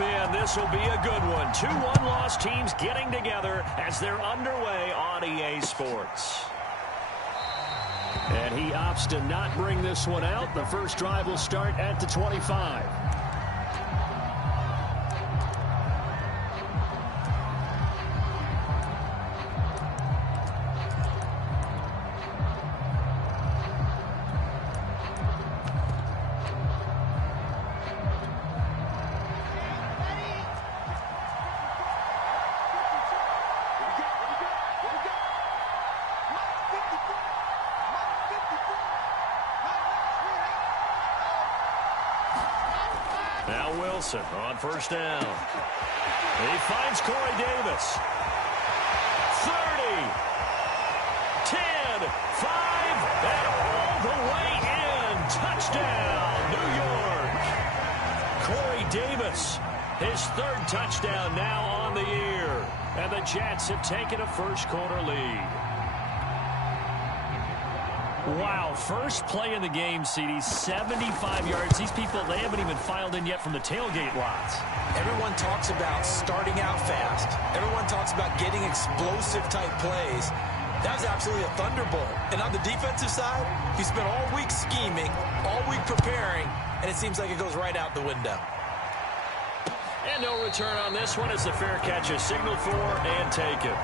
strap in. This will be a good one. 2 one-loss teams getting together as they're underway on EA Sports. And he opts to not bring this one out. The first drive will start at the 25. Now Wilson on first down. He finds Corey Davis. 30, 10, 5, and all the way in. Touchdown, New York. Corey Davis, his 3rd touchdown now on the year. And the Jets have taken a first-quarter lead. Wow, first play in the game, CD, 75 yards. These people, they haven't even filed in yet from the tailgate lots. Everyone talks about starting out fast. Everyone talks about getting explosive-type plays. That was absolutely a thunderbolt. And on the defensive side, he spent all week scheming, all week preparing, and it seems like it goes right out the window. And no return on this one as the fair catch is signaled for and taken.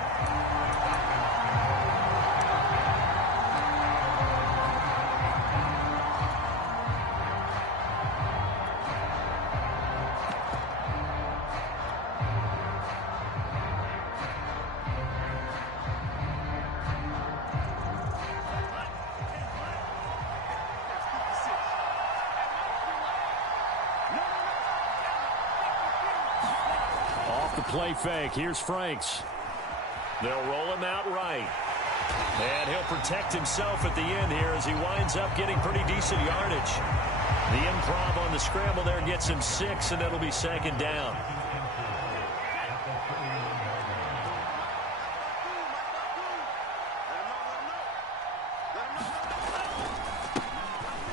Play fake. Here's Franks. They'll roll him out right. And he'll protect himself at the end here as he winds up getting pretty decent yardage. The improv on the scramble there gets him 6, and it'll be 2nd down.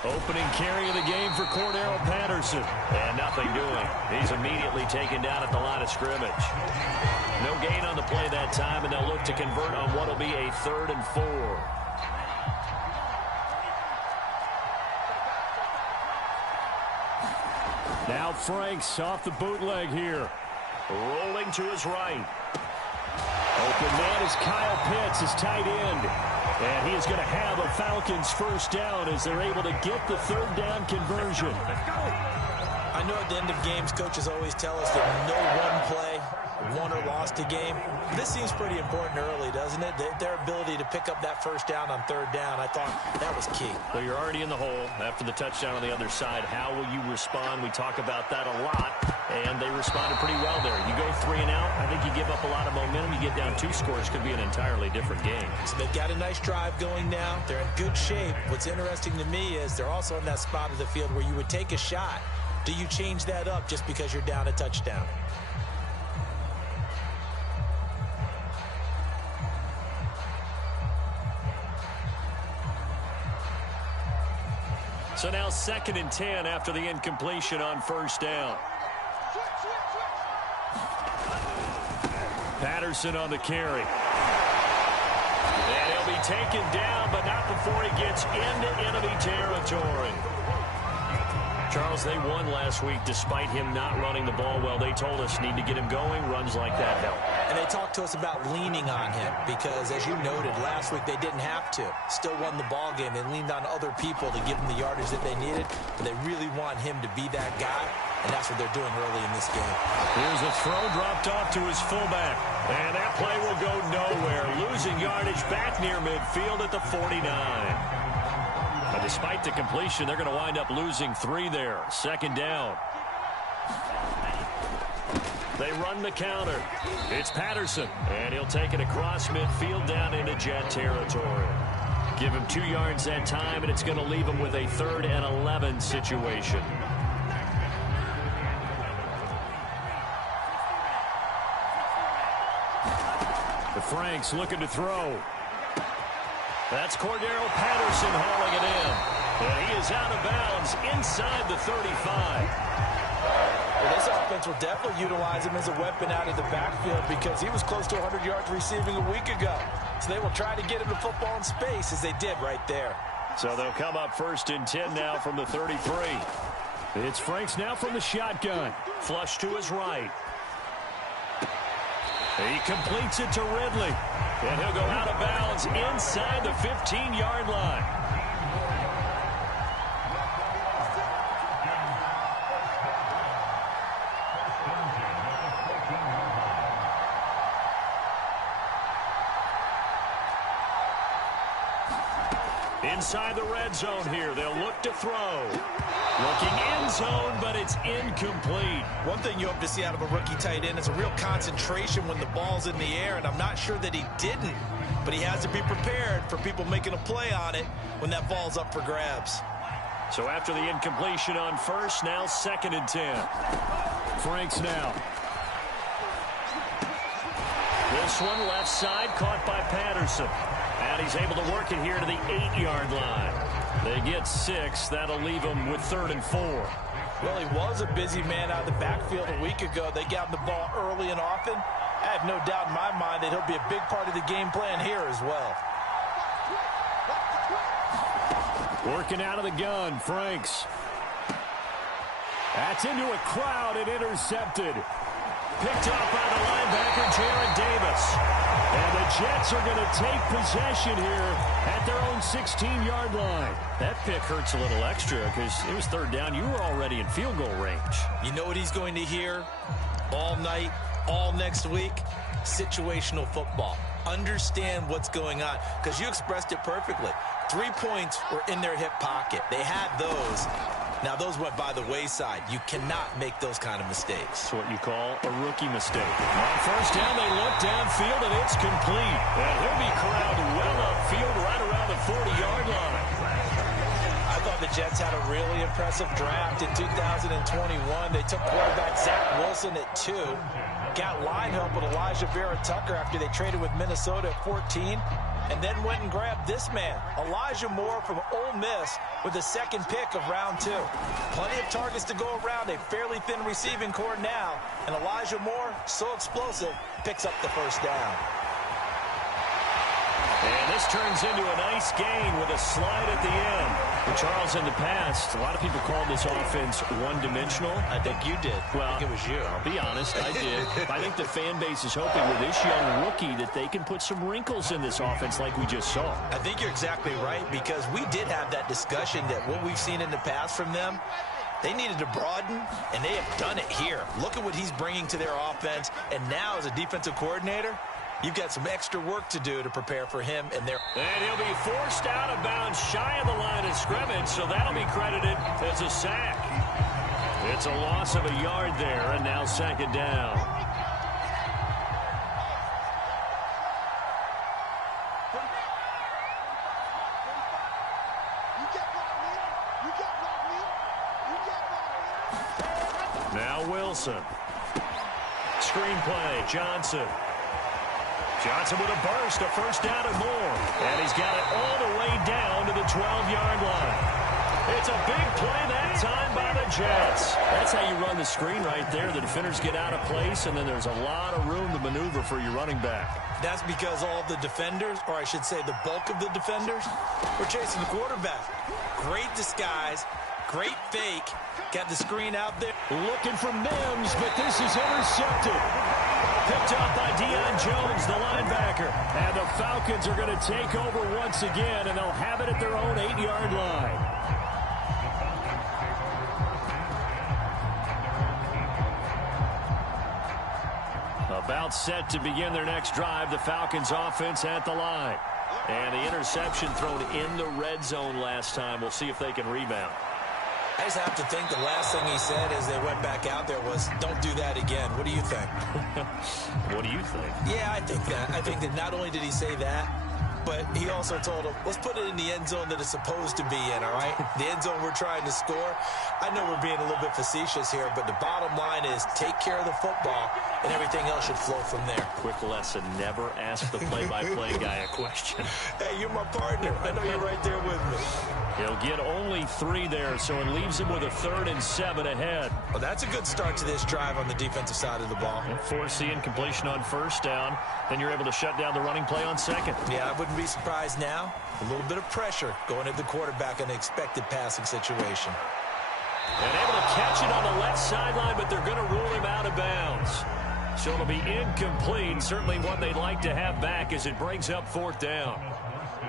Opening carry of the game for Cordero Patterson. And nothing doing. He's immediately taken down at the line of scrimmage. No gain on the play that time, and they'll look to convert on what will be a 3rd and 4. Now Franks off the bootleg here. Rolling to his right. Open man is Kyle Pitts, his tight end. And he is going to have a Falcons first down as they're able to get the 3rd down conversion. I know at the end of games, coaches always tell us that no one play won or lost a game. This seems pretty important early, doesn't it? Their ability to pick up that first down on 3rd down, I thought that was key. Well, you're already in the hole after the touchdown on the other side. How will you respond? We talk about that a lot, and they responded pretty well there. You go 3 and out, I think you give up a lot of momentum. You get down 2 scores, could be an entirely different game. So they've got a nice drive going now. They're in good shape. What's interesting to me is they're also in that spot of the field where you would take a shot. Do you change that up just because you're down a touchdown? So now 2nd and 10 after the incompletion on first down. Patterson on the carry. And he'll be taken down, but not before he gets into enemy territory. Charles, they won last week despite him not running the ball well. They told us need to get him going. Runs like that help. And they talked to us about leaning on him because, as you noted, last week they didn't have to. Still won the ball game. They leaned on other people to give them the yardage that they needed. But they really want him to be that guy, and that's what they're doing early in this game. Here's a throw dropped off to his fullback. And that play will go nowhere. Losing yardage back near midfield at the 49. But despite the completion, they're going to wind up losing 3 there. 2nd down. They run the counter. It's Patterson, and he'll take it across midfield down into Jet territory. Give him 2 yards that time, and it's going to leave him with a 3rd and 11 situation. The Franks looking to throw. That's Cordero Patterson hauling it in. And he is out of bounds inside the 35. Well, this offense will definitely utilize him as a weapon out of the backfield because he was close to 100 yards receiving a week ago. So they will try to get him the football in space as they did right there. So they'll come up 1st and 10 now from the 33. It's Franks now from the shotgun. Flush to his right. He completes it to Ridley. And he'll go out of bounds inside the 15-yard line. Inside the red zone here, they'll look to throw. Looking end zone, but it's incomplete. One thing you hope to see out of a rookie tight end is a real concentration when the ball's in the air, and I'm not sure that he didn't, but he has to be prepared for people making a play on it when that ball's up for grabs. So after the incompletion on first, now 2nd and 10. Franks now. This one left side, caught by Patterson. And he's able to work it here to the 8-yard line. They get 6. That'll leave him with 3rd and 4. Well, he was a busy man out of the backfield a week ago. They got him the ball early and often. I have no doubt in my mind that he'll be a big part of the game plan here as well. Working out of the gun, Franks. That's into a crowd and intercepted. Picked up by the linebacker, Jared Davis. And the Jets are going to take possession here at their own 16-yard line. That pick hurts a little extra because it was 3rd down. You were already in field goal range. You know what he's going to hear all night, all next week? Situational football. Understand what's going on because you expressed it perfectly. 3 points were in their hip pocket. They had those. Now, those went by the wayside. You cannot make those kind of mistakes. It's what you call a rookie mistake. On 1st down, they look downfield, and it's complete. And he'll be corralled well upfield right around the 40-yard line. I thought the Jets had a really impressive draft in 2021. They took quarterback Zach Wilson at 2. Got line help with Elijah Vera-Tucker after they traded with Minnesota at 14. And then went and grabbed this man, Elijah Moore from Ole Miss, with the 2nd pick of round 2. Plenty of targets to go around, a fairly thin receiving core now. And Elijah Moore, so explosive, picks up the 1st down. And this turns into a nice gain with a slide at the end. But Charles, in the past, a lot of people called this offense one-dimensional. I think you did. Well, I think it was you. I'll be honest, I did. I think the fan base is hoping with this young rookie that they can put some wrinkles in this offense like we just saw. I think you're exactly right because we did have that discussion that what we've seen in the past from them, they needed to broaden, and they have done it here. Look at what he's bringing to their offense, and now as a defensive coordinator, you've got some extra work to do to prepare for him and their... And he'll be forced out of bounds shy of the line of scrimmage, so that'll be credited as a sack. It's a loss of a yard there, and now 2nd down. Now Wilson. Screenplay, Johnson. Johnson with a burst, a 1st down and more. And he's got it all the way down to the 12-yard line. It's a big play that time by the Jets. That's how you run the screen right there. The defenders get out of place, and then there's a lot of room to maneuver for your running back. That's because all of the defenders, or I should say the bulk of the defenders, were chasing the quarterback. Great disguise, great fake. Got the screen out there. Looking for Mims, but this is intercepted. Picked up by Deion Jones, the linebacker. And the Falcons are going to take over once again, and they'll have it at their own 8-yard line. About set to begin their next drive, the Falcons offense at the line. And the interception thrown in the red zone last time. We'll see if they can rebound. I just have to think the last thing he said as they went back out there was, don't do that again. What do you think? What do you think? Yeah, I think that. I think that not only did he say that, but he also told him, let's put it in the end zone that it's supposed to be in, all right? The end zone we're trying to score. I know we're being a little bit facetious here, but the bottom line is take care of the football, and everything else should flow from there. Quick lesson, never ask the play-by-play guy a question. Hey, you're my partner. I know you're right there with me. He'll get only 3 there, so it leaves him with a 3rd and 7 ahead. Well, that's a good start to this drive on the defensive side of the ball. And forcing completion on first down. Then you're able to shut down the running play on second. Yeah, I wouldn't be surprised now. A little bit of pressure going at the quarterback in an expected passing situation. And able to catch it on the left sideline, but they're going to rule him out of bounds. So it'll be incomplete. Certainly one they'd like to have back as it brings up fourth down.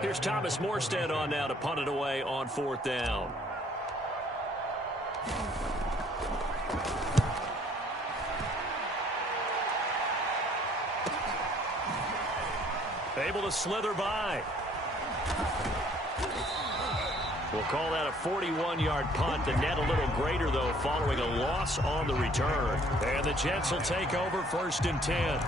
Here's Thomas Morstead on now to punt it away on fourth down. Able to slither by. We'll call that a 41-yard punt. The net a little greater, though, following a loss on the return. And the Jets will take over 1st and 10.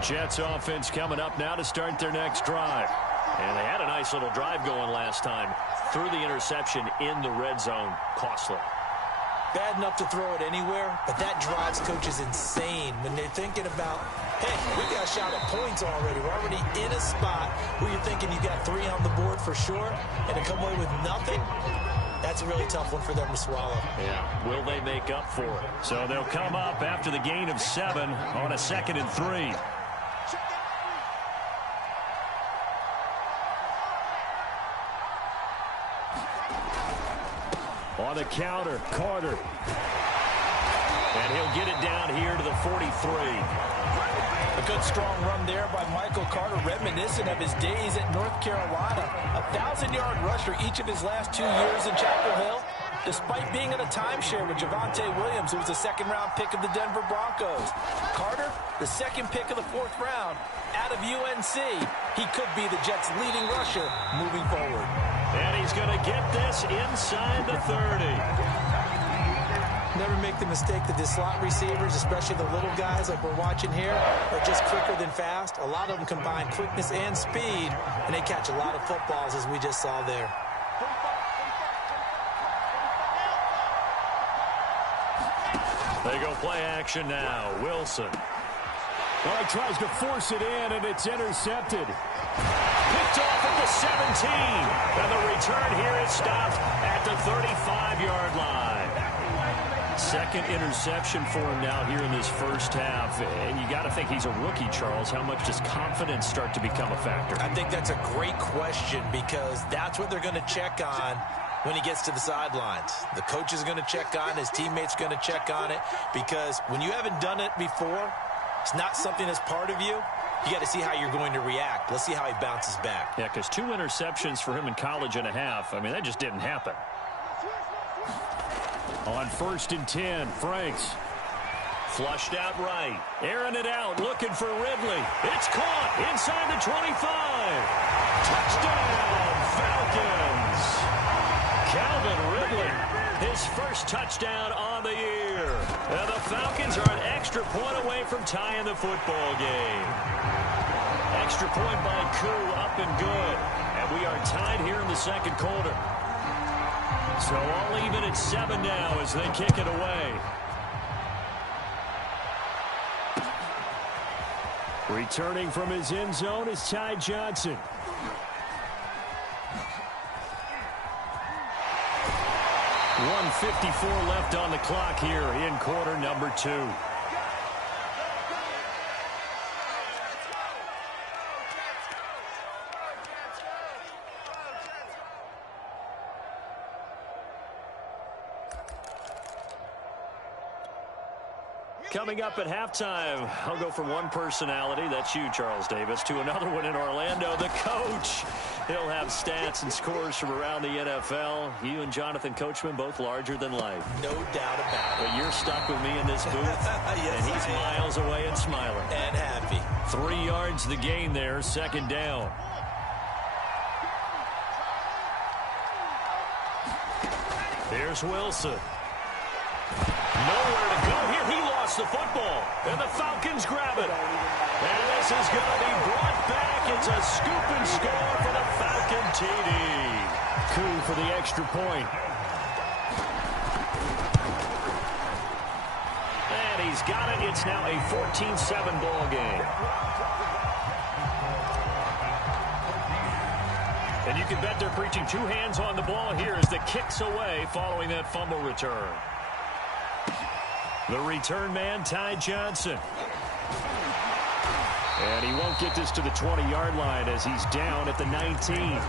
Jets offense coming up now to start their next drive. And they had a nice little drive going last time. Threw the interception in the red zone. Costly. Bad enough to throw it anywhere, but that drives coaches insane when they're thinking about, hey, we got a shot at points already. We're already in a spot where you're thinking you got 3 on the board for sure, and to come away with nothing, that's a really tough one for them to swallow. Yeah, will they make up for it? So they'll come up after the gain of 7 on a 2nd and 3. On the counter, Carter. And he'll get it down here to the 43. A good strong run there by Michael Carter, reminiscent of his days at North Carolina. A 1,000-yard rusher each of his last 2 years in Chapel Hill, despite being in a timeshare with Javonte Williams, who was a second-round pick of the Denver Broncos. Carter, the second pick of the 4th round out of UNC. He could be the Jets' leading rusher moving forward. And he's going to get this inside the 30. Never make the mistake that the slot receivers, especially the little guys like we're watching here, are just quicker than fast. A lot of them combine quickness and speed, and they catch a lot of footballs, as we just saw there. They go play action now. Wilson. Well, he tries to force it in, and it's intercepted. Picked off at the 17. And the return here is stopped at the 35-yard line. Second interception for him now here in this first half. And you got to think he's a rookie, Charles. How much does confidence start to become a factor? I think that's a great question because that's what they're going to check on when he gets to the sidelines. The coach is going to check on it. His teammates are going to check on it because when you haven't done it before, it's not something that's part of you. You got to see how you're going to react. Let's see how he bounces back. Yeah, because 2 interceptions for him in college and a half. I mean, that just didn't happen. On 1st and 10, Franks. Flushed out right. Airing it out, looking for Ridley. It's caught inside the 25. Touchdown, Falcons. Calvin Ridley, his first touchdown on the year. And the Falcons are an extra point away from tying the football game. Extra point by Koo, up and good. And we are tied here in the second quarter. So all even at 7 now as they kick it away. Returning from his end zone is Ty Johnson. .154 left on the clock here in quarter number 2. Coming up at halftime, I'll go from one personality, that's you, Charles Davis, to another one in Orlando, the coach. He'll have stats and scores from around the NFL. You and Jonathan Coachman, both larger than life. No doubt about it. But you're stuck with me in this booth, yes, and he's miles away and smiling. And happy. 3 yards the gain there, second down. Here's Wilson. Nowhere to go here. He lost the football, and the Falcons grab it. And this is going to be brought back. It's a scoop and score for the Falcon TD. Koo for the extra point. And he's got it. It's now a 14-7 ball game. And you can bet they're preaching two hands on the ball here as the kick's away following that fumble return. The return man, Ty Johnson. And he won't get this to the 20-yard line as he's down at the 19.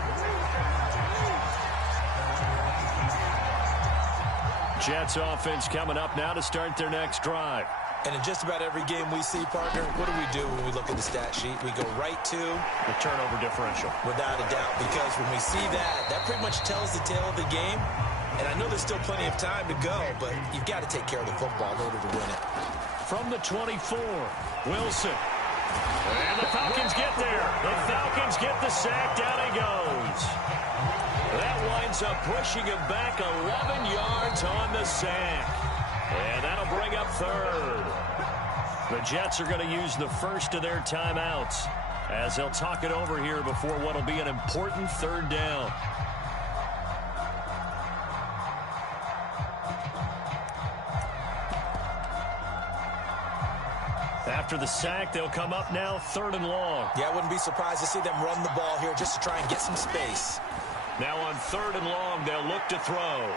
Jets offense coming up now to start their next drive. And in just about every game we see, partner, what do when we look at the stat sheet? We go right to the turnover differential. Without a doubt, because when we see that, that pretty much tells the tale of the game. And I know there's still plenty of time to go, but you've got to take care of the football in order to win it. From the 24, Wilson. And the Falcons get there. The Falcons get the sack. Down he goes. That winds up pushing him back 11 yards on the sack. And that'll bring up third. The Jets are going to use the first of their timeouts as they'll talk it over here before what will be an important third down. After the sack, they'll come up now 3rd and long. Yeah, I wouldn't be surprised to see them run the ball here just to try and get some space. Now on 3rd and long, they'll look to throw.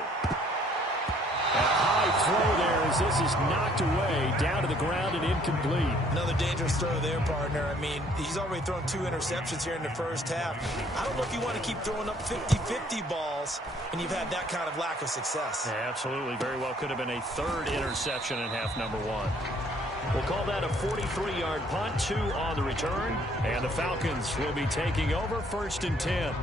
A high throw there as this is knocked away, down to the ground and incomplete. Another dangerous throw there, partner. I mean, he's already thrown 2 interceptions here in the first half. I don't know if you want to keep throwing up 50-50 balls, and you've had that kind of lack of success. Yeah, absolutely. Very well could have been a 3rd interception in half number 1. We'll call that a 43-yard punt, 2 on the return, and the Falcons will be taking over 1st and 10.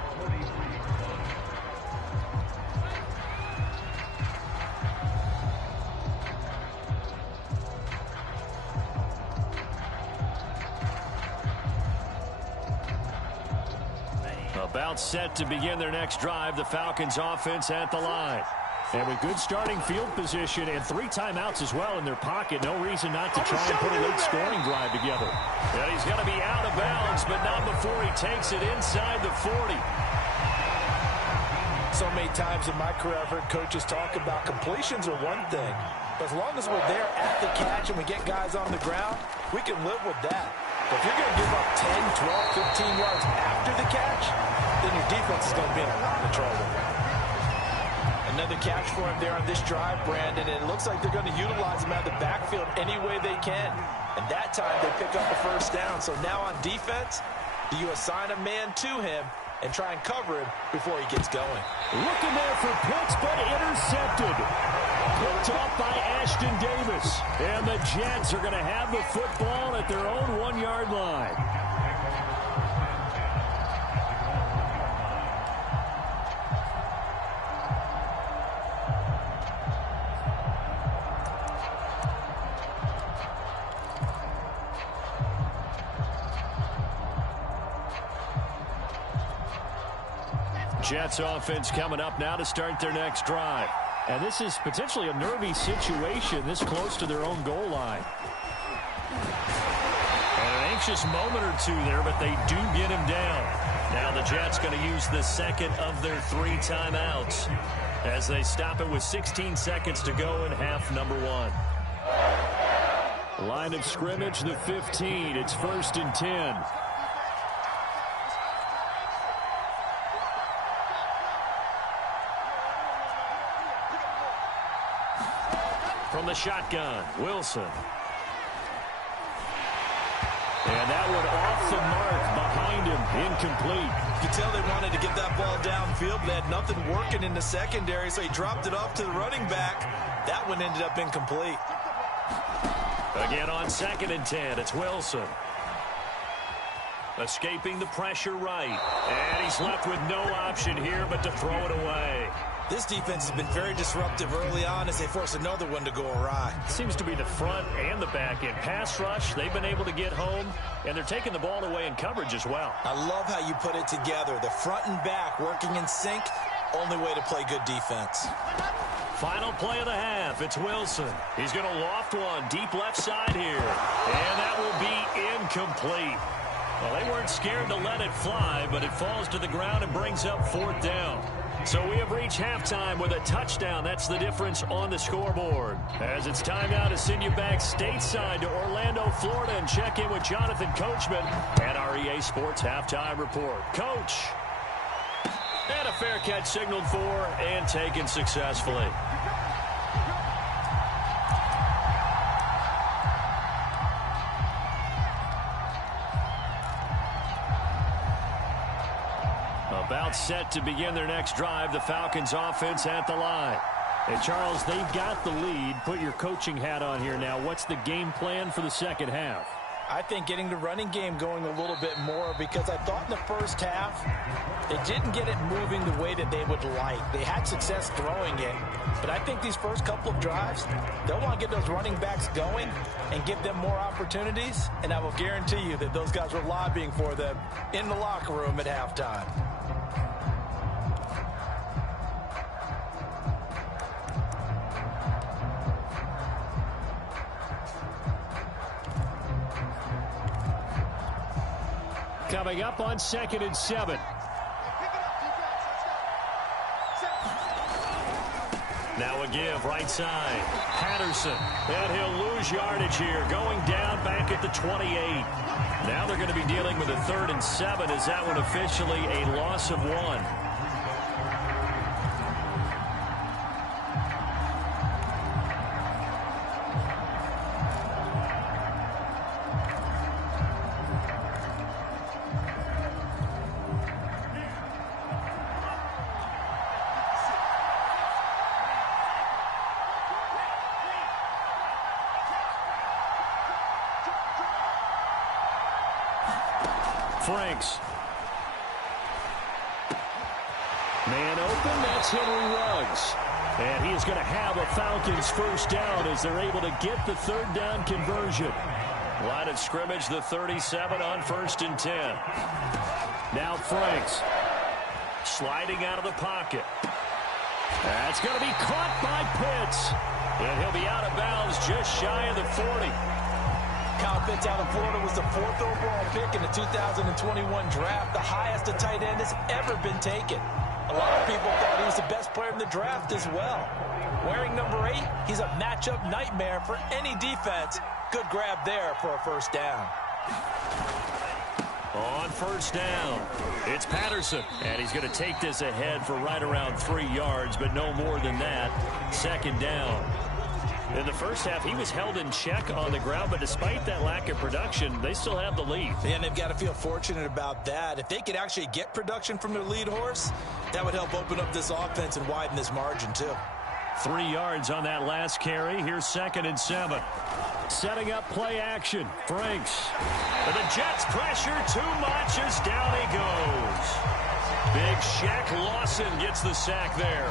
About set to begin their next drive, the Falcons offense at the line. And with good starting field position and 3 timeouts as well in their pocket, no reason not to try and put a late scoring drive together. Yeah, he's going to be out of bounds, but not before he takes it inside the 40. So many times in my career, I've heard coaches talk about completions are one thing. But as long as we're there at the catch and we get guys on the ground, we can live with that. But if you're going to give up 10, 12, 15 yards after the catch, then your defense is going to be in a lot of trouble. Another catch for him there on this drive, Brandon, and it looks like they're going to utilize him out of the backfield any way they can. And that time they pick up a first down. So now on defense, do you assign a man to him and try and cover him before he gets going? Looking there for Pitts, but intercepted. Picked off by Ashton Davis. And the Jets are going to have the football at their own 1-yard line. Jets offense coming up now to start their next drive. And this is potentially a nervy situation this close to their own goal line. And an anxious moment or two there, but they do get him down. Now the Jets going to use the second of their 3 timeouts as they stop it with 16 seconds to go in half number 1. Line of scrimmage, the 15. It's 1st and 10. From the shotgun, Wilson. And that one off the mark behind him, incomplete. You could tell they wanted to get that ball downfield, but they had nothing working in the secondary, so he dropped it off to the running back. That one ended up incomplete. Again on 2nd and 10, it's Wilson. Escaping the pressure right. And he's left with no option here but to throw it away. This defense has been very disruptive early on as they force another one to go awry. Seems to be the front and the back end. Pass rush, they've been able to get home, and they're taking the ball away in coverage as well. I love how you put it together. The front and back working in sync, only way to play good defense. Final play of the half, it's Wilson. He's going to loft one deep left side here, and that will be incomplete. Well, they weren't scared to let it fly, but it falls to the ground and brings up 4th down. So we have reached halftime with a touchdown. That's the difference on the scoreboard. As it's time now to send you back stateside to Orlando, Florida, and check in with Jonathan Coachman and our EA Sports Halftime Report. Coach. fair catch signaled for and taken successfully. About set to begin their next drive, the Falcons offense at the line. Hey, Charles, they've got the lead. Put your coaching hat on here now. What's the game plan for the second half? I think getting the running game going a little bit more, because I thought in the first half they didn't get it moving the way that they would like. They had success throwing it, but I think these first couple of drives, they'll want to get those running backs going and give them more opportunities, and I will guarantee you that those guys were lobbying for them in the locker room at halftime. Coming up on 2nd and 7. Now a give, right side. Patterson, and he'll lose yardage here, going down back at the 28. Now they're going to be dealing with a 3rd and 7. Is that one officially a loss of 1? Franks. Man open, that's Henry Ruggs. And he is going to have a Falcons first down as they're able to get the 3rd down conversion. Line of scrimmage, the 37 on 1st and 10. Now Franks. Sliding out of the pocket. That's going to be caught by Pitts. And he'll be out of bounds just shy of the 40. Kyle Pitts out of Florida was the 4th overall pick in the 2021 draft, the highest a tight end has ever been taken. A lot of people thought he was the best player in the draft as well. Wearing number 8, he's a matchup nightmare for any defense. Good grab there for a first down. On first down, it's Patterson. And he's going to take this ahead for right around 3 yards, but no more than that. 2nd down. In the first half, he was held in check on the ground, but despite that lack of production, they still have the lead. And they've got to feel fortunate about that. If they could actually get production from their lead horse, that would help open up this offense and widen this margin, too. 3 yards on that last carry. Here's 2nd and 7. Setting up play action. Franks. And the Jets pressure too much as down he goes. Big Shaq Lawson gets the sack there.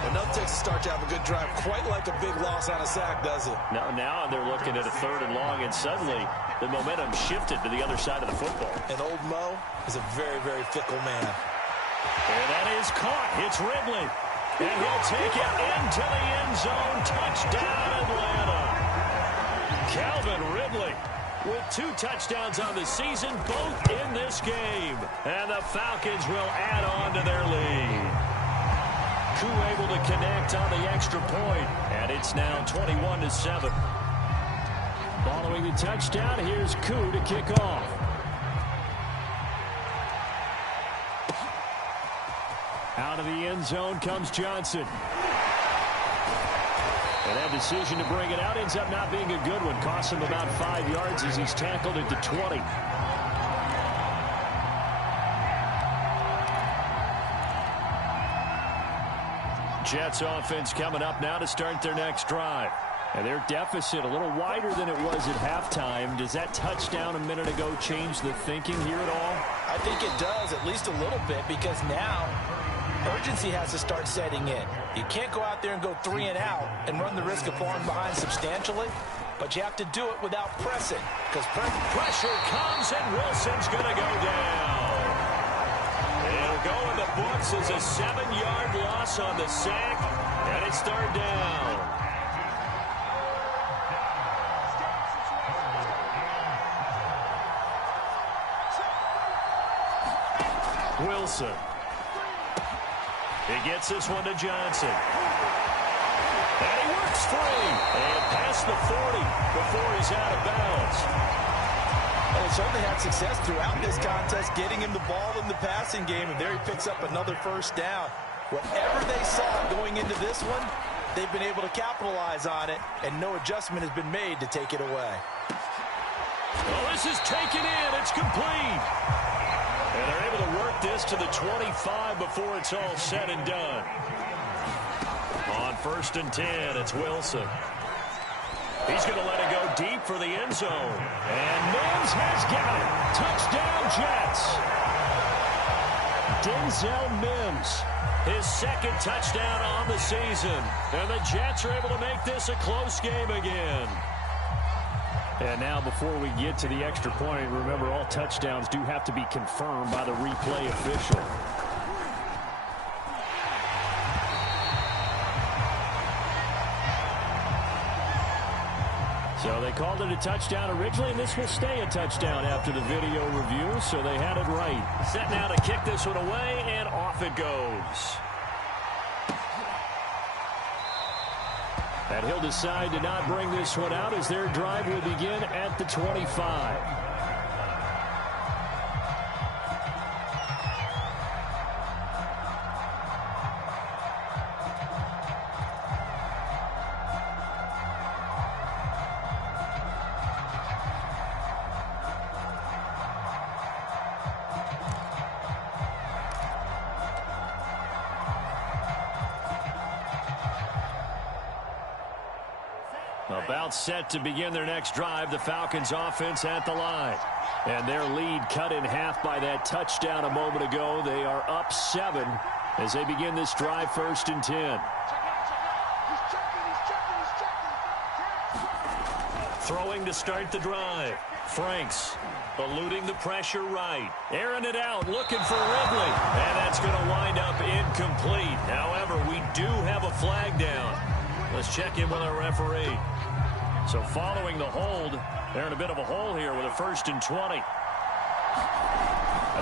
Well, nothing takes a start to have a good drive quite like a big loss on a sack, does it? Now they're looking at a 3rd and long, and suddenly the momentum shifted to the other side of the football. And old Mo is a very, very fickle man. And that is caught. It's Ridley. And he'll take it into the end zone. Touchdown, Atlanta. Calvin Ridley with 2 touchdowns on the season, both in this game. And the Falcons will add on to their lead. Koo able to connect on the extra point, and it's now 21-7. Following the touchdown, here's Koo to kick off. Out of the end zone comes Johnson. And that decision to bring it out ends up not being a good one. Costs him about 5 yards as he's tackled at the 20. Jets offense coming up now to start their next drive. And their deficit a little wider than it was at halftime. Does that touchdown a minute ago change the thinking here at all? I think it does, at least a little bit, because now urgency has to start setting in. You can't go out there and go 3 and out and run the risk of falling behind substantially, but you have to do it without pressing, because pressure comes and Wilson's going to go down. It'll go in the books as a 7-yard loss on the sack, and it's 3rd down. Wilson. He gets this one to Johnson. And he works free. And past the 40 before he's out of bounds. A Well, they certainly had success throughout this contest, getting him the ball in the passing game, and there he picks up another first down. Whatever they saw going into this one, they've been able to capitalize on it, and no adjustment has been made to take it away. Well, this is taken in. It's complete. And they're able to work this to the 25 before it's all said and done. On 1st and 10, it's Wilson. He's going to let it go deep for the end zone. And Mims has got it. Touchdown, Jets. Denzel Mims, his second touchdown on the season. And the Jets are able to make this a close game again. And now before we get to the extra point, remember all touchdowns do have to be confirmed by the replay official. So they called it a touchdown originally, and this will stay a touchdown after the video review, so they had it right. Set now to kick this one away, and off it goes. And he'll decide to not bring this one out as their drive will begin at the 25. About set to begin their next drive, the Falcons offense at the line. And their lead cut in half by that touchdown a moment ago. They are up 7 as they begin this drive 1st and 10. Throwing to start the drive. Franks eluding the pressure right. Airing it out, looking for Ridley. And that's going to wind up incomplete. However, we do have a flag down. Let's check in with our referee. So following the hold, they're in a bit of a hole here with a 1st and 20.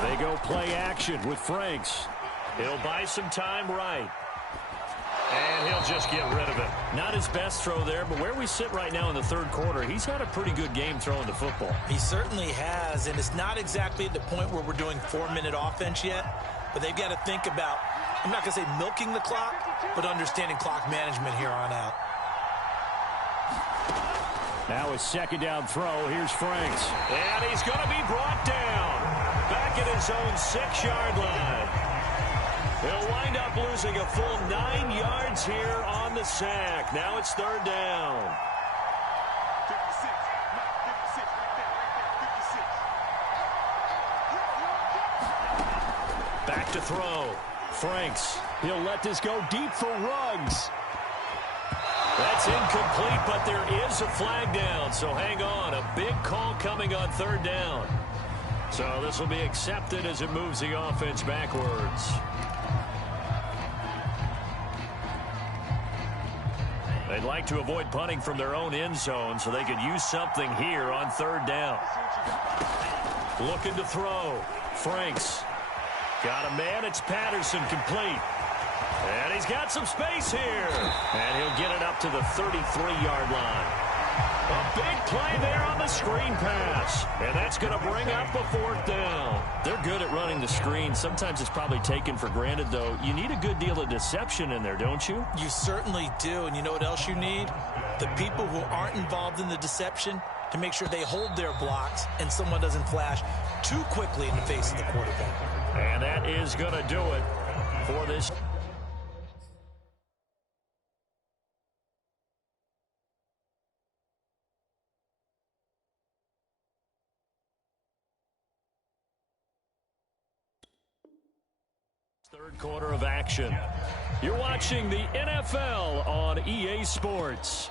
They go play action with Franks. He'll buy some time right. And he'll just get rid of it. Not his best throw there, but where we sit right now in the 3rd quarter, he's had a pretty good game throwing the football. He certainly has, and it's not exactly at the point where we're doing 4-minute offense yet, but they've got to think about, I'm not going to say milking the clock, but understanding clock management here on out. Now his 2nd down throw. Here's Franks. And he's going to be brought down. Back at his own 6-yard line. He'll wind up losing a full 9 yards here on the sack. Now it's 3rd down. Back to throw. Franks. He'll let this go deep for Ruggs. That's incomplete, but there is a flag down, so hang on. A big call coming on 3rd down. So this will be accepted as it moves the offense backwards. They'd like to avoid punting from their own end zone so they could use something here on 3rd down. Looking to throw. Franks. Got a man. It's Patterson, complete. And he's got some space here. And he'll get it up to the 33-yard line. A big play there on the screen pass. And that's going to bring up a 4th down. They're good at running the screen. Sometimes it's probably taken for granted, though. You need a good deal of deception in there, don't you? You certainly do. And you know what else you need? The people who aren't involved in the deception to make sure they hold their blocks and someone doesn't flash too quickly in the face of the quarterback. And that is going to do it for this. Third quarter of action. You're watching the NFL on EA Sports.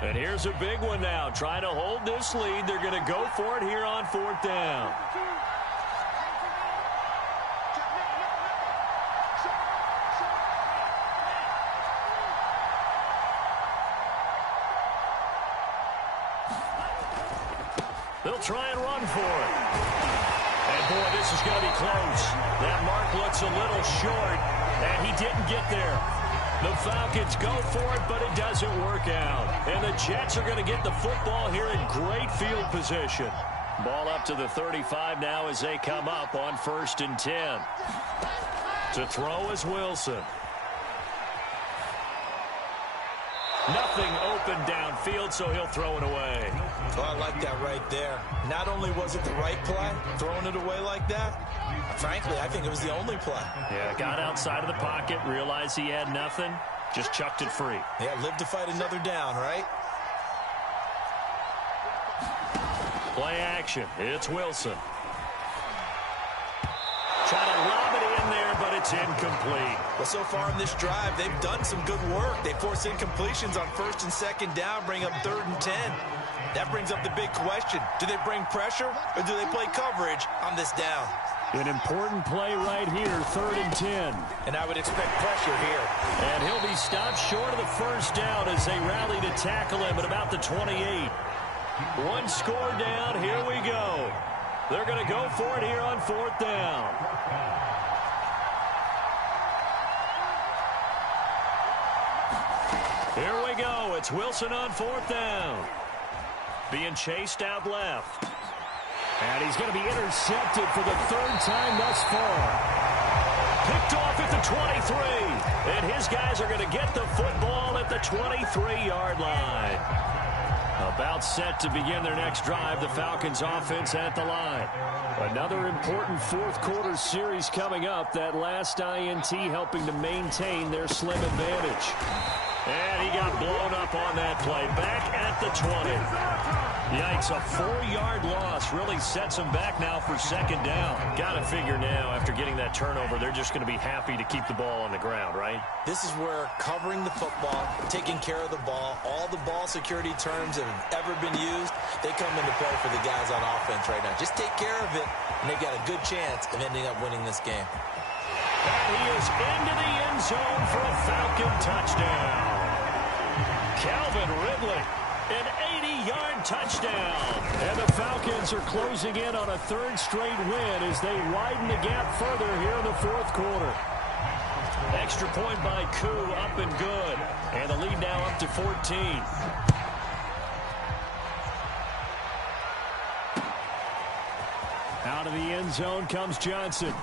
And here's a big one now. Trying to hold this lead. They're going to go for it here on 4th down. They'll try and run for it. And, boy, this is going to be close. That mark looks a little short, and he didn't get there. The Falcons go for it, but it doesn't work out. And the Jets are going to get the football here in great field position. Ball up to the 35 now as they come up on 1st and 10. To throw is Wilson. Nothing open downfield, so he'll throw it away. Oh, I like that right there. Not only was it the right play, throwing it away like that, frankly, I think it was the only play. Yeah, got outside of the pocket, realized he had nothing, just chucked it free. Yeah, live to fight another down, right? Play action. It's Wilson. Try to lob it in there, but it's incomplete. Well, so far in this drive, they've done some good work. They force incompletions on 1st and 2nd down, bring up 3rd and 10. That brings up the big question. Do they bring pressure or do they play coverage on this down? An important play right here, 3rd and 10. And I would expect pressure here. And he'll be stopped short of the 1st down as they rally to tackle him at about the 28. One score down. Here we go. They're going to go for it here on 4th down. Here we go. It's Wilson on 4th down. Being chased out left. And he's going to be intercepted for the 3rd time thus far. Picked off at the 23. And his guys are going to get the football at the 23-yard line. About set to begin their next drive, the Falcons offense at the line. Another important 4th quarter series coming up. That last INT helping to maintain their slim advantage. And he got blown up on that play. Back at the 20. Yikes, a 4-yard loss really sets them back now for 2nd down. Got to figure now, after getting that turnover, they're just going to be happy to keep the ball on the ground, right? This is where covering the football, taking care of the ball, all the ball security terms that have ever been used, they come into play for the guys on offense right now. Just take care of it, and they've got a good chance of ending up winning this game. And he is into the end zone for a Falcon touchdown. Calvin Ridley, an 80-yard touchdown. And the Falcons are closing in on a 3rd straight win as they widen the gap further here in the 4th quarter. Extra point by Koo, up and good. And the lead now up to 14. Out of the end zone comes Johnson.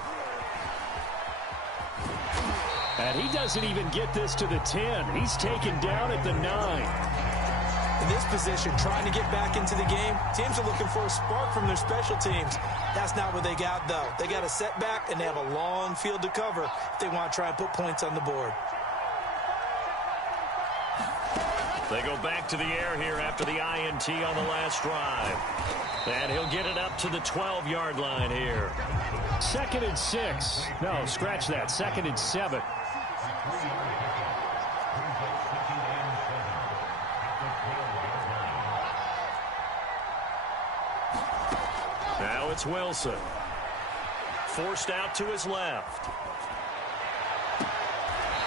And he doesn't even get this to the 10. He's taken down at the 9. In this position, trying to get back into the game, teams are looking for a spark from their special teams. That's not what they got, though. They got a setback, and they have a long field to cover if they want to try and put points on the board. They go back to the air here after the INT on the last drive. And he'll get it up to the 12-yard line here. 2nd and 6. No, scratch that. 2nd and 7. Now it's Wilson. Forced out to his left.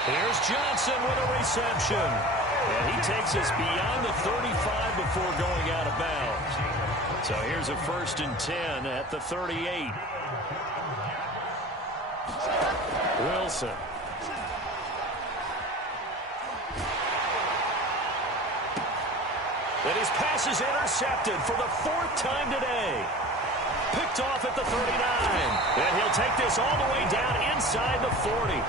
Here's Johnson with a reception. And he takes us beyond the 35 before going out of bounds. So here's a 1st and 10 at the 38. Wilson. And his pass is intercepted for the 4th time today. Picked off at the 39. And he'll take this all the way down inside the 40.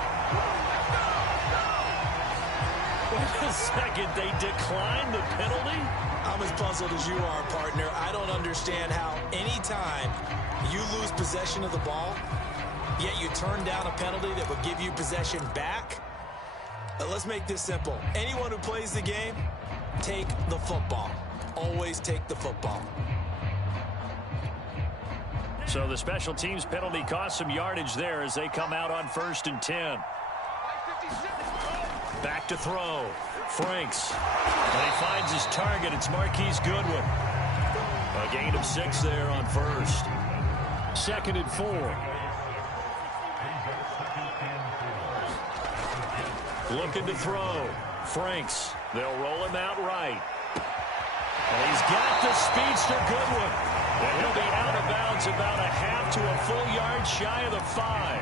Wait a second, they declined the penalty? I'm as puzzled as you are, partner. I don't understand how any time you lose possession of the ball, yet you turn down a penalty that would give you possession back. Let's make this simple. Anyone who plays the game, take the football. Always take the football. So the special teams penalty cost some yardage there as they come out on 1st and 10. Back to throw. Franks. And he finds his target. It's Marquise Goodwin. A gain of 6 there on 1st. 2nd and 4. Looking to throw. Franks. They'll roll him out right. And he's got the speedster Goodwin. And he'll be out of bounds about a half to a full yard shy of the 5.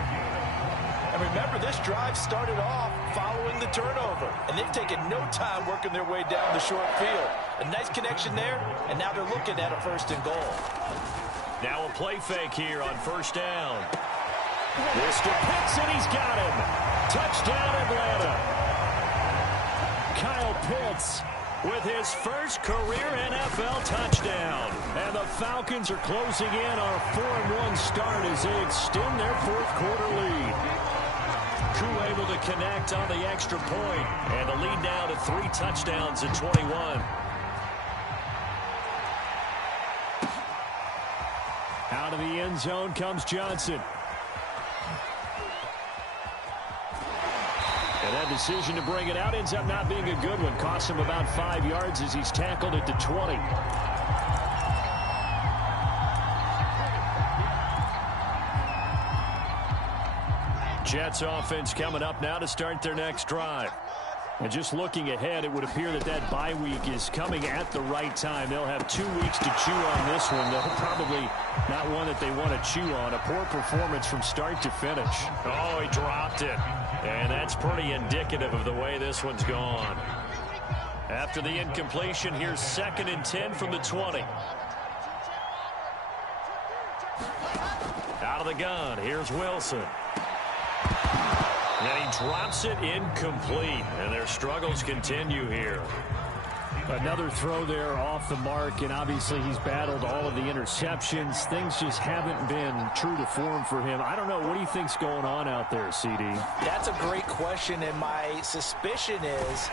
And remember, this drive started off following the turnover, and they've taken no time working their way down the short field. A nice connection there, and now they're looking at a 1st and goal. Now a play fake here on 1st down. Mr. Pitts, and he's got him. Touchdown, Atlanta. Kyle Pitts with his first career NFL touchdown. And the Falcons are closing in on a 4-1 start as they extend their 4th quarter lead. Koo able to connect on the extra point, and the lead now to 3 touchdowns at 21. Out of the end zone comes Johnson. And that decision to bring it out ends up not being a good one. Costs him about 5 yards as he's tackled at the 20. Jets offense coming up now to start their next drive. And just looking ahead, it would appear that that bye week is coming at the right time. They'll have 2 weeks to chew on this one, though probably not one that they want to chew on. A poor performance from start to finish. Oh, he dropped it. And that's pretty indicative of the way this one's gone. After the incompletion, here's 2nd and 10 from the 20. Out of the gun, here's Wilson. And he drops it incomplete, and their struggles continue here. Another throw there off the mark, and obviously he's battled all of the interceptions. Things just haven't been true to form for him. I don't know. What do you think's going on out there, CD? That's a great question, and my suspicion is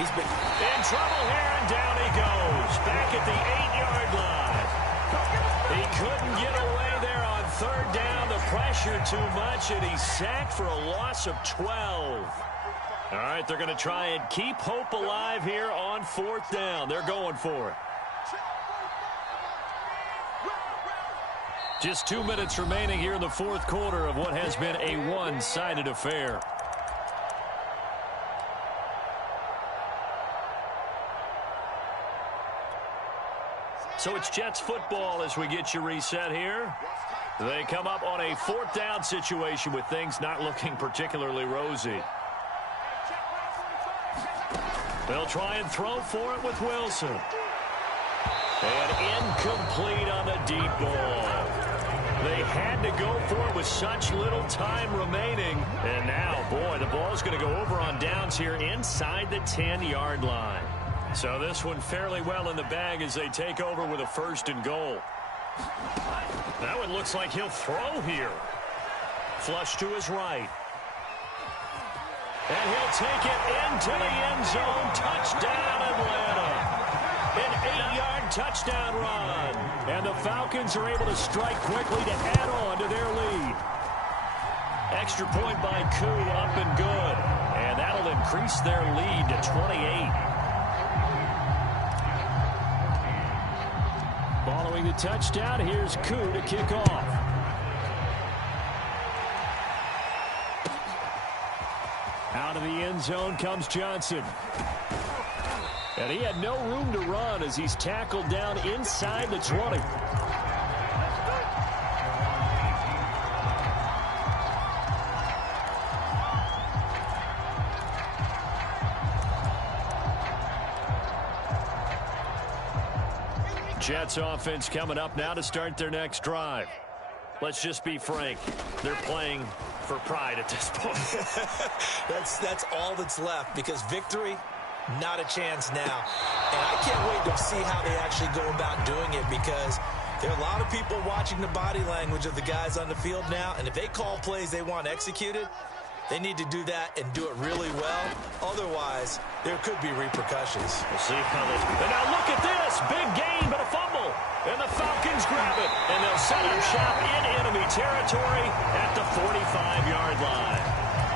he's been in trouble here, and down he goes. Back at the 8-yard line. He couldn't get away there on 3rd down. The pressure too much, and he's sacked for a loss of 12. All right, they're going to try and keep hope alive here on 4th down. They're going for it. Just 2 minutes remaining here in the 4th quarter of what has been a one-sided affair. So it's Jets football as we get you reset here. They come up on a 4th down situation with things not looking particularly rosy. They'll try and throw for it with Wilson. And incomplete on the deep ball. They had to go for it with such little time remaining. And now, boy, the ball's going to go over on downs here inside the 10-yard line. So this one fairly well in the bag as they take over with a 1st and goal. That one looks like he'll throw here. Flush to his right. And he'll take it into the end zone. Touchdown, Atlanta. An 8-yard touchdown run. And the Falcons are able to strike quickly to add on to their lead. Extra point by Koo, up and good. And that'll increase their lead to 28. Following the touchdown, here's Koo to kick off. Out of the end zone comes Johnson. And he had no room to run as he's tackled down inside the 20. Jets offense coming up now to start their next drive. Let's just be frank. They're playing for pride at this point. That's all that's left, because victory, not a chance now. And I can't wait to see how they actually go about doing it, because there are a lot of people watching the body language of the guys on the field now, and if they call plays they want executed, they need to do that and do it really well. Otherwise, there could be repercussions. We'll see how they... And now look at this. Big gain, but a fumble. And the Falcons grab it. And they'll set up shop in enemy territory at the 45-yard line.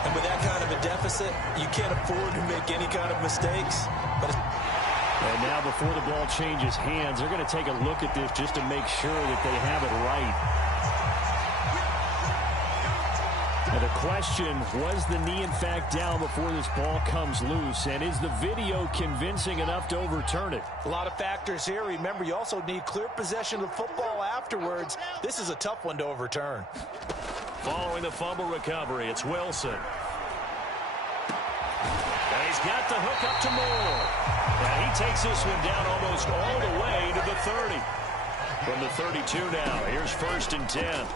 And with that kind of a deficit, you can't afford to make any kind of mistakes. And now before the ball changes hands, they're going to take a look at this just to make sure that they have it right. And the question, was the knee in fact down before this ball comes loose? And is the video convincing enough to overturn it? A lot of factors here. Remember, you also need clear possession of the football afterwards. This is a tough one to overturn. Following the fumble recovery, it's Wilson. And he's got the hook up to Moore. And he takes this one down almost all the way to the 30. From the 32 now, here's 1st and 10.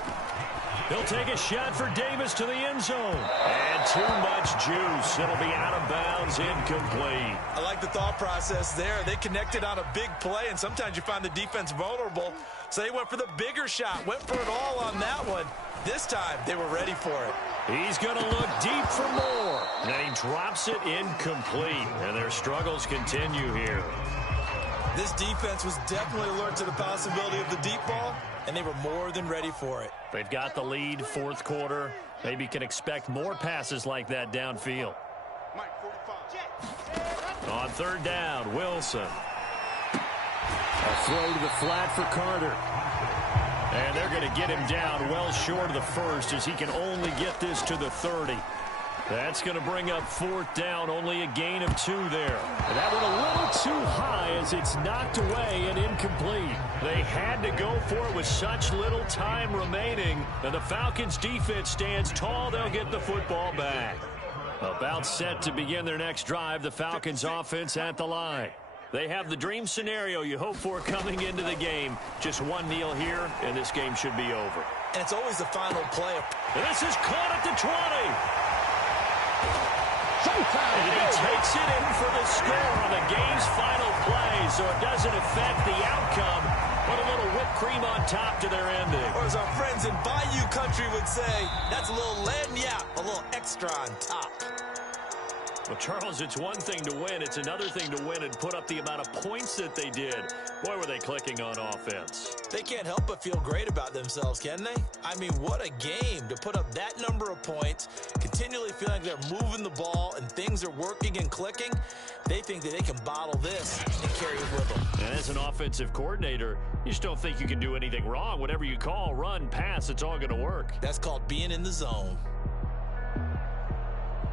He'll take a shot for Davis to the end zone. And too much juice. It'll be out of bounds, incomplete. I like the thought process there. They connected on a big play, and sometimes you find the defense vulnerable. So they went for the bigger shot, went for it all on that one. This time, they were ready for it. He's going to look deep for more. And he drops it incomplete. And their struggles continue here. This defense was definitely alert to the possibility of the deep ball, and they were more than ready for it. They've got the lead, 4th quarter. Maybe can expect more passes like that downfield. On 3rd down, Wilson. A throw to the flat for Carter. And they're going to get him down well short of the 1st as he can only get this to the 30. That's going to bring up 4th down, only a gain of 2 there. And that one a little too high as it's knocked away and incomplete. They had to go for it with such little time remaining. And the Falcons defense stands tall. They'll get the football back. About set to begin their next drive, the Falcons offense at the line. They have the dream scenario you hope for coming into the game. Just one kneel here, and this game should be over. And it's always the final play. And this is caught at the 20. And he takes it in for the score on the game's final play, so it doesn't affect the outcome, but a little whipped cream on top to their ending. Or as our friends in Bayou Country would say, that's a little lagniappe, a little extra on top. Well, Charles, it's one thing to win. It's another thing to win and put up the amount of points that they did. Boy, were they clicking on offense. They can't help but feel great about themselves, can they? I mean, what a game to put up that number of points, continually feeling like they're moving the ball and things are working and clicking. They think that they can bottle this and carry it with them. And as an offensive coordinator, you just don't think you can do anything wrong. Whatever you call, run, pass, it's all going to work. That's called being in the zone.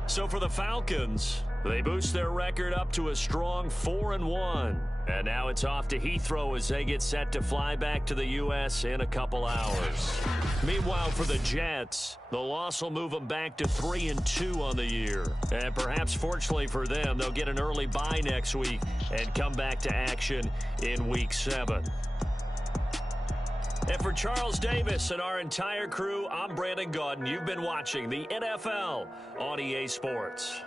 So for the Falcons, they boost their record up to a strong 4-1. And now it's off to Heathrow as they get set to fly back to the U.S. in a couple hours. Meanwhile, for the Jets, the loss will move them back to 3-2 on the year. And perhaps fortunately for them, they'll get an early bye next week and come back to action in Week 7. And for Charles Davis and our entire crew, I'm Brandon Gaudin. You've been watching the NFL on EA Sports.